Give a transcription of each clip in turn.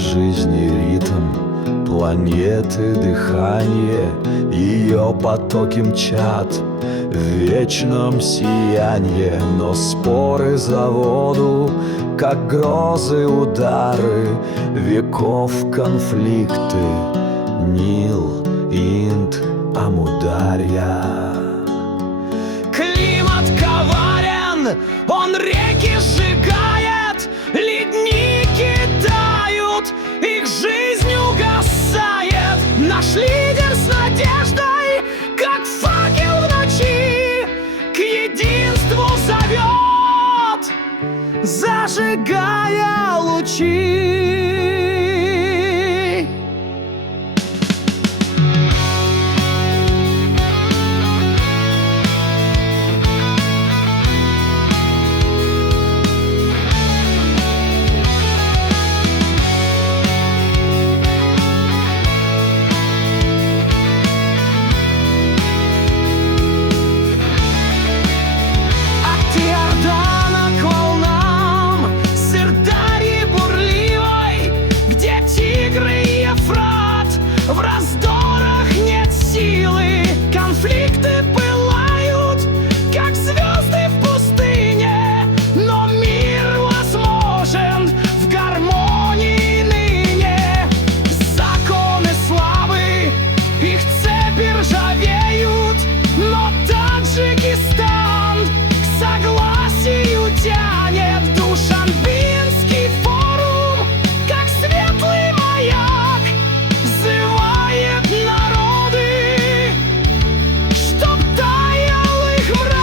жизни ритм, планеты дыхание, ее потоки мчат в вечном сиянье. Но споры за воду, как грозы удары веков конфликты, Нил, Инд, Амударья. Климат коварен, он реки сжигает, ледники тают, их жизнь угасает. Наш лидер с надеждой, как факел в ночи, к единству зовет, зажигая лучи. В раздорах нет силы, конфликты пылают, как звезды в пустыне, но мир возможен в гармонии ныне. Законы слабы, их цепи ржавеют, но Таджикистан к согласию тянет. Душанбинский форум, как светлый маяк, взывает народы, чтоб таял их мрак.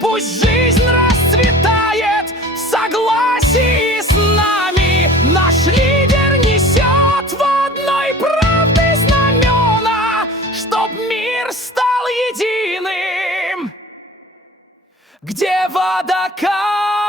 Пусть жизнь расцветает в согласии с нами. Наш лидер несет в одной правды знамена, чтоб мир стал единым, где водокал